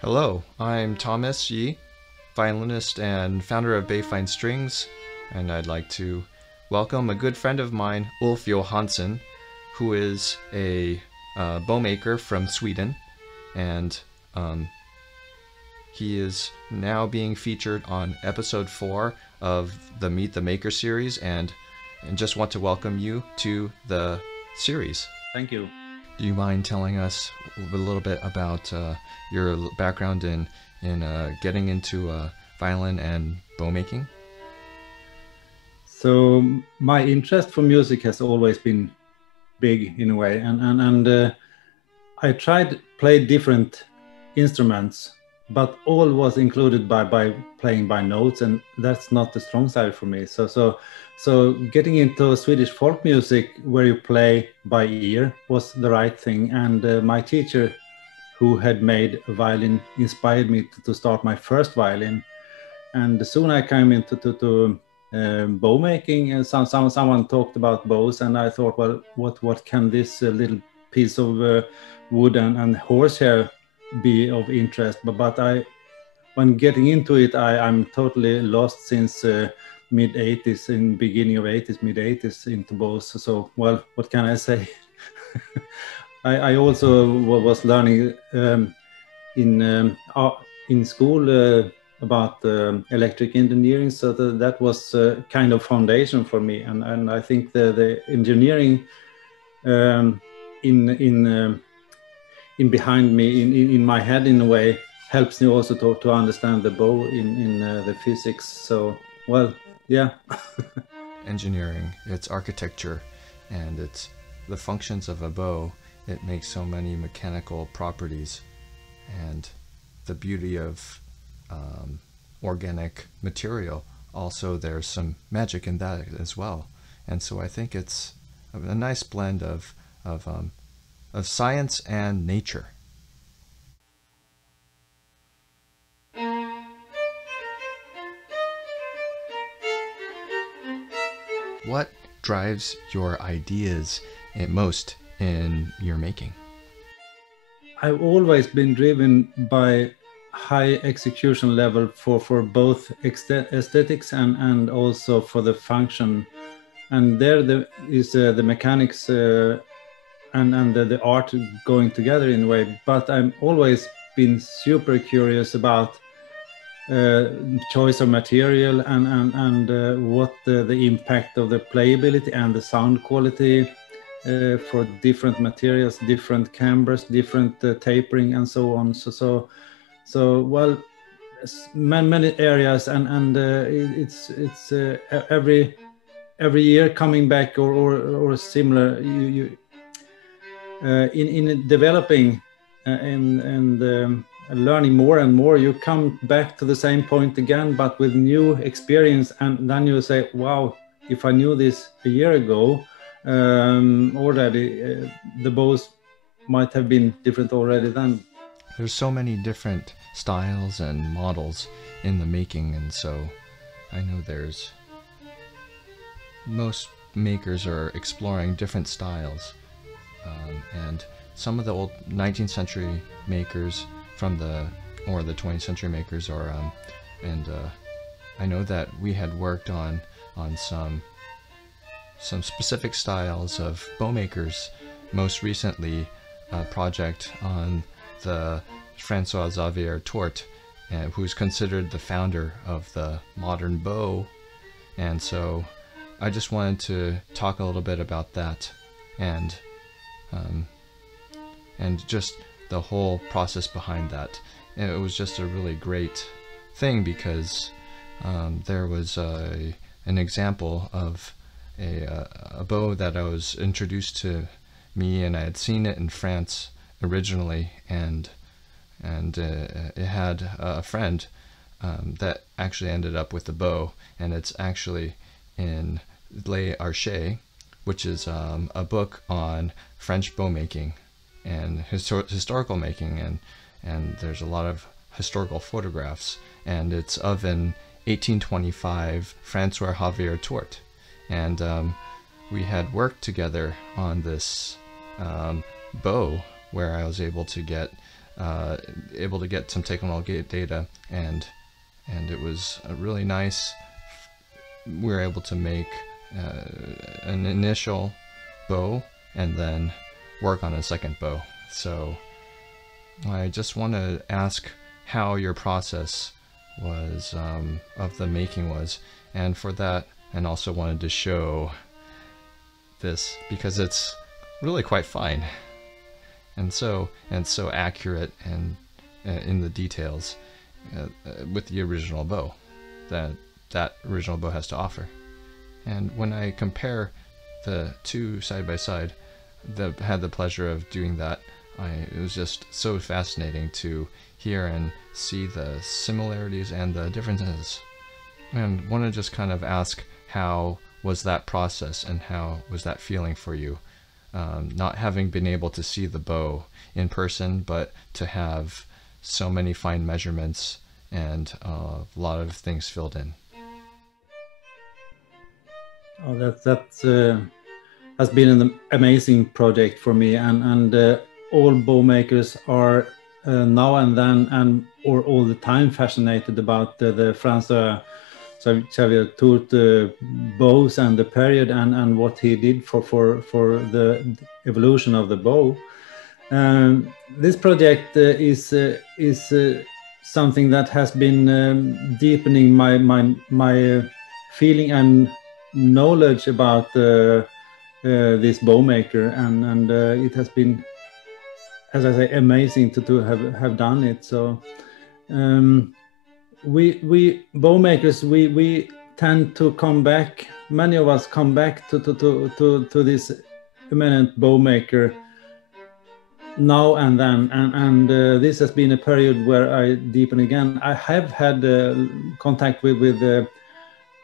Hello, I'm Thomas Yee, violinist and founder of Bay Fine Strings, and I'd like to welcome a good friend of mine, Ulf Johansson, who is a bowmaker from Sweden, and he is now being featured on episode 4 of the Meet the Maker series, and just want to welcome you to the series. Thank you. Do you mind telling us a little bit about your background in getting into violin and bowmaking? So my interest for music has always been big in a way, and I tried to play different instruments, but all was included by playing by notes, and that's not the strong side for me. So getting into Swedish folk music where you play by ear was the right thing, and my teacher, who had made a violin, inspired me to start my first violin. And soon I came into bow making, and someone talked about bows, and I thought, well, what can this little piece of wood and horsehair be of interest? But when getting into it, I'm totally lost since mid 80s, in beginning of 80s, mid 80s into bows. So, well, what can I say? I also was learning in school about electric engineering, so that was kind of foundation for me, and I think the engineering in behind me, in my head in a way, helps me also to understand the bow in the physics. So, well, yeah. Engineering, it's architecture, and it's the functions of a bow. It makes so many mechanical properties, and the beauty of organic material. Also, there's some magic in that as well, and so I think it's a nice blend of science and nature. What drives your ideas most in your making? I've always been driven by high execution level for both aesthetics and also for the function. And there is the mechanics and the art going together in a way. But I've always been super curious about choice of material and what the impact of the playability and the sound quality for different materials, different cambers, different tapering, and so on. So well, many areas, and it's every year coming back or similar. In developing and learning more and more, you come back to the same point again, but with new experience, and then you say, wow, if I knew this a year ago already, the bows might have been different already then. There's so many different styles and models in the making, and so I know most makers are exploring different styles, and some of the old 19th century makers or the 20th century makers are I know that we had worked on some specific styles of bowmakers, most recently a project on the Francois Xavier Tourte, who's considered the founder of the modern bow, and so I just wanted to talk a little bit about that and just the whole process behind that. And it was just a really great thing because there was an example of a bow that I was introduced to me, and I had seen it in France originally, and it had a friend that actually ended up with the bow, and it's actually in Les Archets, which is a book on French bow making and historical making, and there's a lot of historical photographs, and it's of an 1825 Francois Xavier Tourte, and we had worked together on this bow where I was able to get able to get some technical data, and it was really nice. We were able to make an initial bow and then work on a second bow. So I just want to ask how your process was of the making was, and for that, and also wanted to show this because it's really quite fine and so accurate and in the details with the original bow that original bow has to offer. And when I compare the two side by side, had the pleasure of doing that, it was just so fascinating to hear and see the similarities and the differences. And want to just kind of ask, how was that process and how was that feeling for you? Not having been able to see the bow in person, but to have so many fine measurements and a lot of things filled in. Oh, that has been an amazing project for me, and all bow makers are now and then or all the time fascinated about the François Xavier Tourte bows and the period and what he did for the evolution of the bow. This project is something that has been deepening my feeling and knowledge about this bow maker, and it has been, as I say, amazing to have done it. So we bow makers, we tend to come back. Many of us come back to this eminent bow maker now and then, and this has been a period where I deepen again. I have had contact with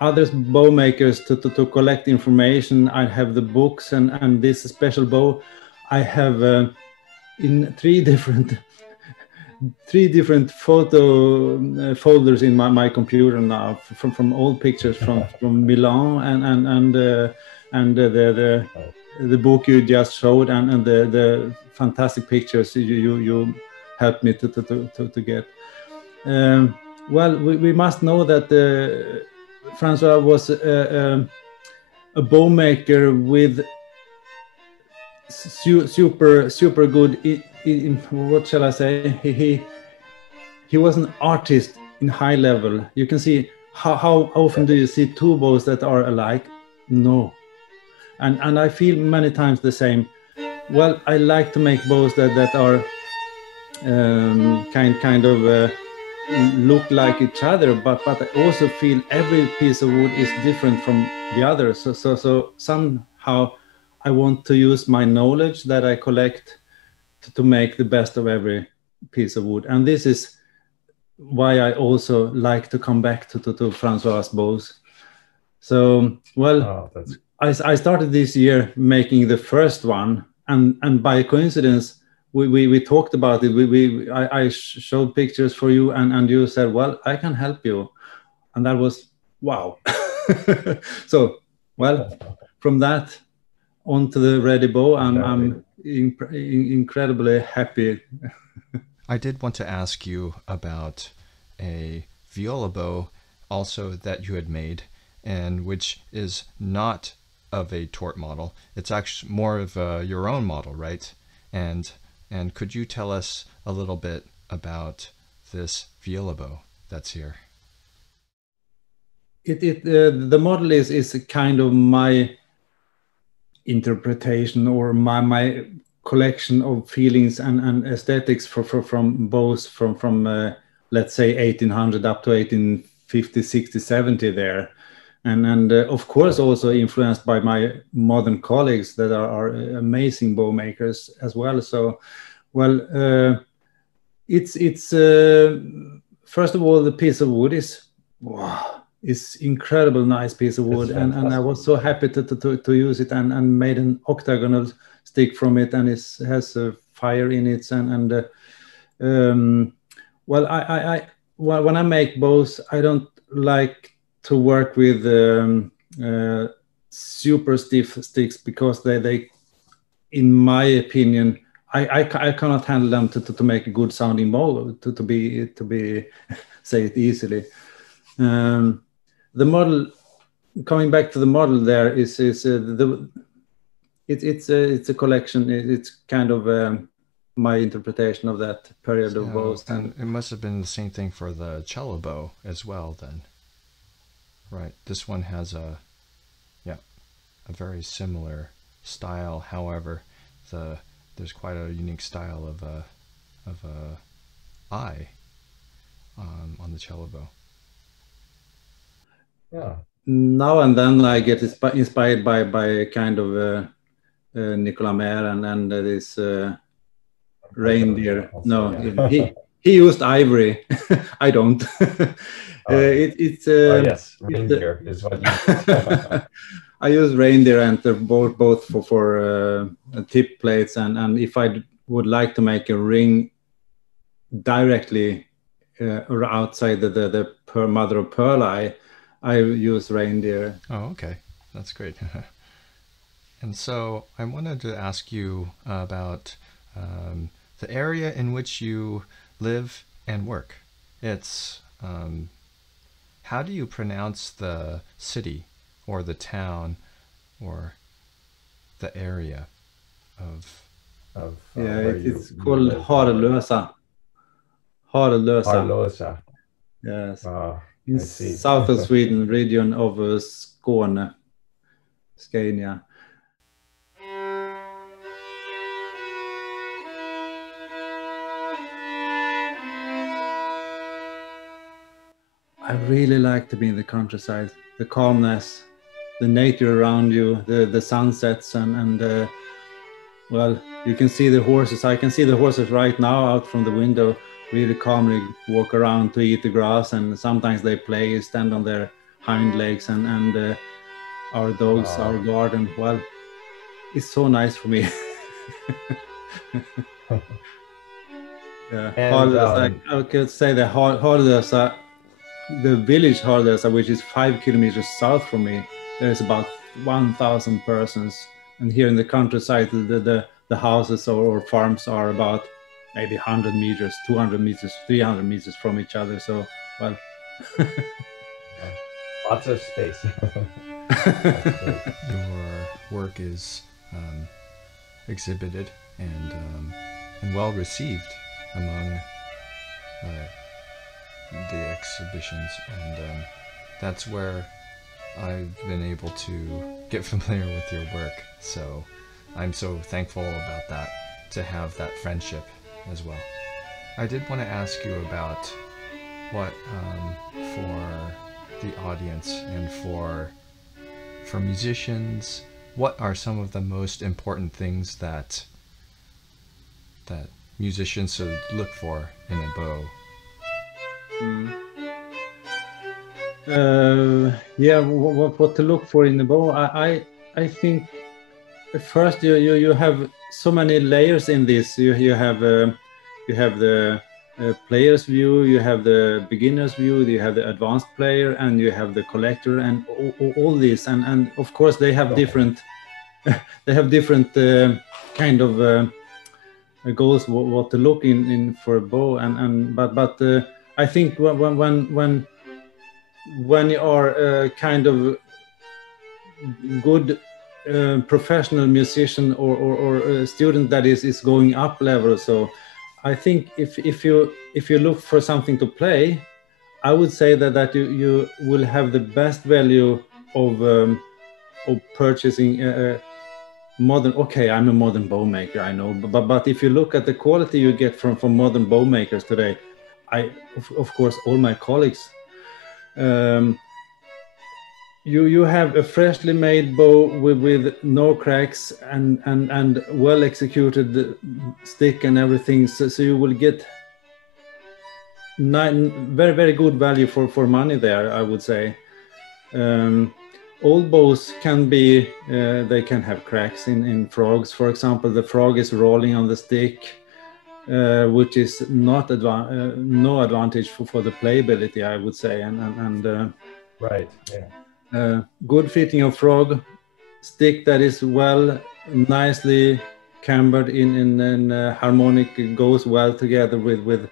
other bow makers to collect information. I have the books and this special bow I have in three different photo folders in my computer now, from old pictures from Milan and the book you just showed and the fantastic pictures you helped me to get. Well, we must know that François was a bow maker with super good. What shall I say? He was an artist in high level. You can see how often do you see two bows that are alike? No. And I feel many times the same. Well, I like to make bows that are kind of look like each other, but I also feel every piece of wood is different from the other. So somehow I want to use my knowledge that I collect to make the best of every piece of wood. And this is why I also like to come back to François' bows. So, well, I started this year making the first one, and by coincidence, we talked about it. I showed pictures for you, and you said, well, I can help you. And that was, wow. So, well, from that on to the ready bow, I'm incredibly happy. I did want to ask you about a viola bow also that you had made, and which is not of a Tourte model. It's actually more of your own model, right? And could you tell us a little bit about this viola bow that's here? The model is kind of my interpretation or my collection of feelings and aesthetics from bows from let's say 1800 up to 1850, 60, 70 there. And of course also influenced by my modern colleagues that are amazing bow makers as well. So, well, it's first of all, the piece of wood is, wow, it's incredible nice piece of wood, and I was so happy to use it and made an octagonal stick from it, and it has a fire in it, well, I when I make bows, I don't like to work with super stiff sticks, because they in my opinion I cannot handle them to make a good sounding bow, to be say it easily. The model, coming back to the model, there is it's a collection. It's kind of my interpretation of that period of bows. And it must have been the same thing for the cello bow as well, then, right? This one has a very similar style. However, there's quite a unique style of a eye on the cello bow. Yeah. Now and then I get inspired by kind of Nicolas Mer and this reindeer. No, he used ivory. I don't. Yes, reindeer is what you. I use reindeer antler both for tip plates and if I would like to make a ring directly or outside the mother of pearl eye, I use reindeer. Oh, okay, that's great. And so I wanted to ask you about the area in which you live and work. It's how do you pronounce the city or the town or the area of it's called Harlösa. Harlösa. Yes. In south of Sweden, region of Skåne, Scania. I really like to be in the countryside, the calmness, the nature around you, the sunsets, and well, you can see the horses. I can see the horses right now out from the window, really calmly walk around to eat the grass, and sometimes they play, stand on their hind legs, and our dogs, our garden. Well, it's so nice for me. Yeah, I could say the Harlösa, the village Harlösa, which is 5 kilometers south from me, there's about 1,000 persons, and here in the countryside, the houses or farms are about maybe 100 meters, 200 meters, 300 meters from each other. So, well, lots of space. Your work is exhibited and well received among the exhibitions, and that's where I've been able to get familiar with your work. So I'm so thankful about that, to have that friendship as well. I did want to ask you about what for the audience and for musicians, what are some of the most important things that musicians should look for in a bow? Yeah, what to look for in the bow? I think first you have so many layers in this. You have the player's view, you have the beginner's view, you have the advanced player, and you have the collector, and all this, and of course they have different kind of goals what to look in for a bow, but I think when you are kind of good professional musician or a student that is going up level, so I think if you look for something to play, I would say that you will have the best value of purchasing a modern. Okay, I'm a modern bow maker, I know, but if you look at the quality you get from modern bow makers today, of course all my colleagues, you have a freshly made bow with no cracks and well executed stick and everything, so you will get very, very good value for money there, I would say. Old bows can be they can have cracks in frogs, for example. The frog is rolling on the stick, which is not no advantage for the playability, I would say, and right, yeah. Good fitting of frog, stick that is well nicely cambered in harmonic goes well together with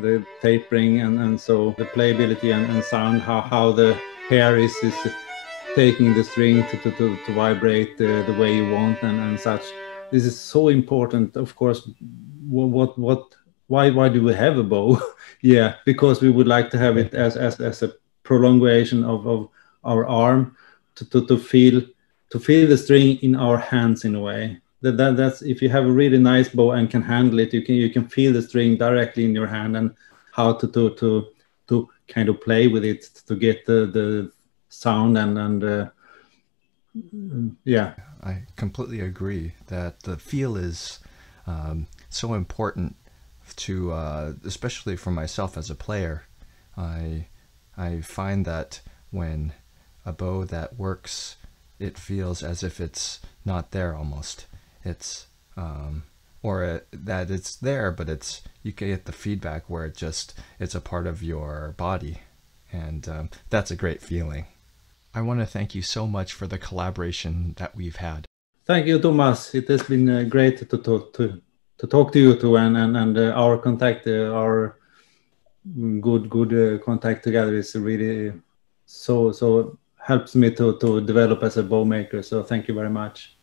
the tapering and so the playability and sound, how the hair is taking the string to vibrate the way you want and such. This is so important, of course. Why do we have a bow? Yeah, because we would like to have it as a prolongation of our arm to feel the string in our hands in a way. That's if you have a really nice bow and can handle it, you can feel the string directly in your hand and how to kind of play with it to get the sound and yeah. I completely agree that the feel is so important to, especially for myself as a player. I find that when a bow that works, it feels as if it's not there almost. It's that it's there, but you can get the feedback where it's a part of your body, and that's a great feeling. I want to thank you so much for the collaboration that we've had. Thank you, Thomas. It has been great to talk to you too, and our contact, our good contact together is really so helps me to develop as a bow maker. So thank you very much.